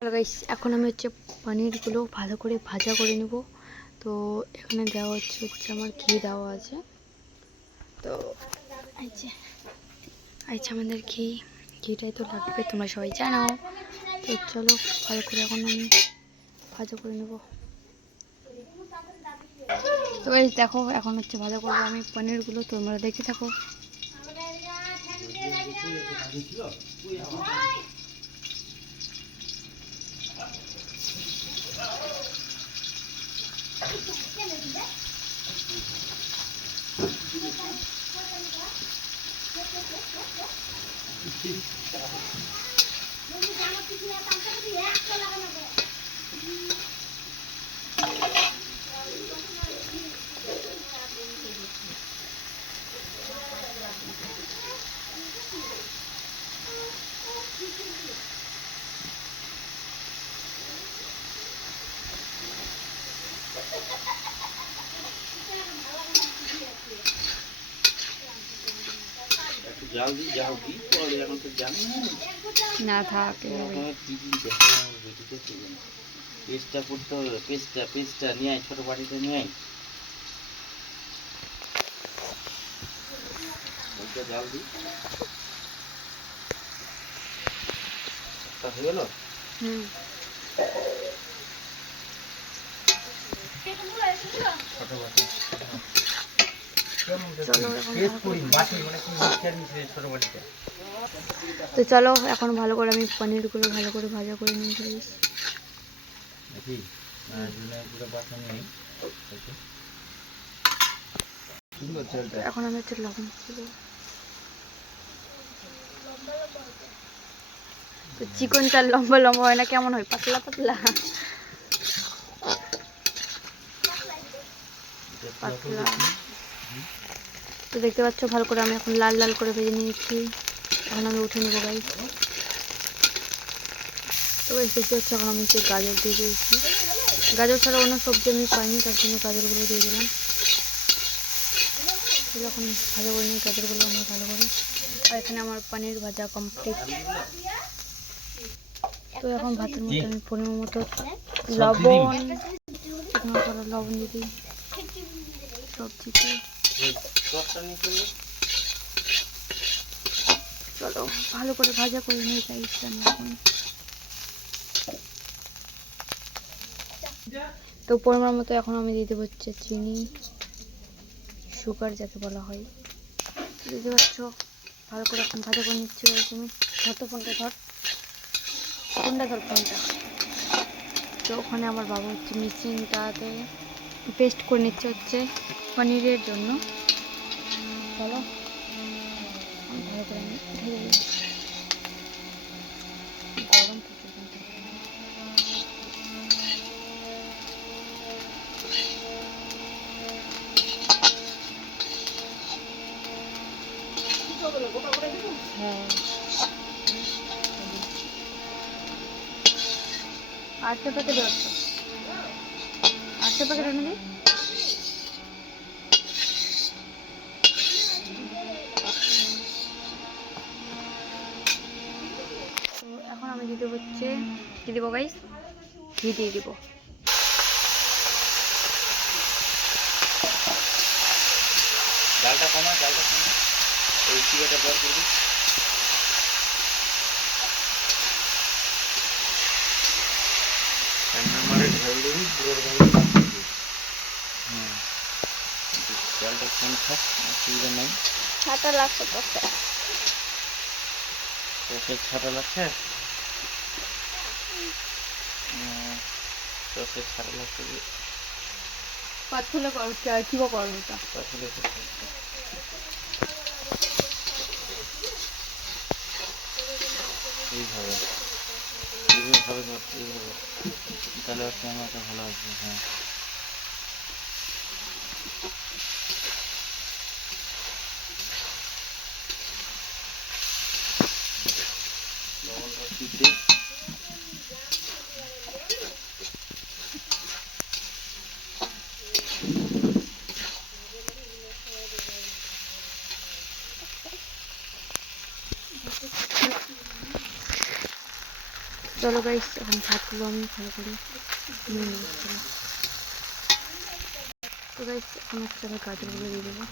Hello guys, এখন আমি পনিরগুলো ভালো করে ভাজা করে নেব। তো এখানে দেওয়া হচ্ছে আমার ঘি দেওয়া আছে। তো আমাদের ঘিটাই তো লাগবে, তোমরা সবাই জানো। তো চলো ভালো করে এখন আমি ভাজা করে নেব। তো গাইস দেখো, এখন ভাজা করবো আমি পনিরগুলো, তোমরা দেখে থাকো। जल्दी जाओगी और यहाँ से जाना না থাকে টিভি দেখো ভিডিওতে ছিল পেস্টটা করতে হবে পেস্টটা নিয়ে আয় ছোট বাটিতে নিয়ে আয় ওইটা জলদি তা হয়ে গেল ছোট বাটি তো চলো এখন ভালো করে আমি পনিরগুলো ভালো করে ভাজা করে নিয়ে যাই। এখন আমি লবণ দেবো। তো চিকন চাল লম্বা লম্বা হয় না, কেমন হয়? পাতলা পাতলা পাতলা। তো দেখতে পাচ্ছ ভালো করে আমি এখন লাল লাল করে ভেজে নিয়েছি। এখন আমি উঠে নেবো গাইস। তো দেখতে পাচ্ছ এখন আমি গাজর দিয়ে দিয়েছি। গাজর ছাড়া অন্য সবজি আমি পাইনি, তার জন্য গাজরগুলো দিয়ে দিলাম। এখন ভাজা করে নিই গাজরগুলো আমি ভালো করে। আর এখানে আমার পনির ভাজা কমপ্লিট। তো এখন ভাতের মধ্যে আমি পরিমাণ মতো লবণ দিয়ে দিই সবজিতে। চলো ভালো করে ভাজা করে নিয়ে যাই আমি এখন। তো পরিমাণ মতো এখন আমি দিয়ে দেবো চিনি, সুগার যাকে বলা হয়। বুঝতে পারছো, ভালো করে এখন ভাজা করে নিচ্ছি। তুমি ফোনটা ধর ফোনটা। তো ওখানে আমার বাবা মেশিনটাতে পেস্ট করে নিচ্ছে পনিরের জন্য। চলো ভালো করে আমি ভেজে দিই। গরম হ্যাঁ, 8 প্যাকেট আছে, 8 প্যাকেট এনে দিই। তো এখন আমি দিতে কি দিব গাইস? ঘি দিয়ে দিব। ডালটা কমা এই চিড়েটা বড় করবি রান্না মারে ঢাল দিবি জোর ভাবে ডালটা কম থাক, অসুবিধা নাই। ছাতা লাগছে ছাটা লাগছে, ছাটা লাগছে পাতলে কিবা করো এটা এইভাবে তাহলে ক্যামেরাটা ভালো আসবে। হ্যাঁ তো চলো গাইস, এখন ভাতগুলো আমি ভালো করে নিয়ে নেবো। তো গাইস এখন হচ্ছে আমি গাজরগুলো দিয়ে দেবো।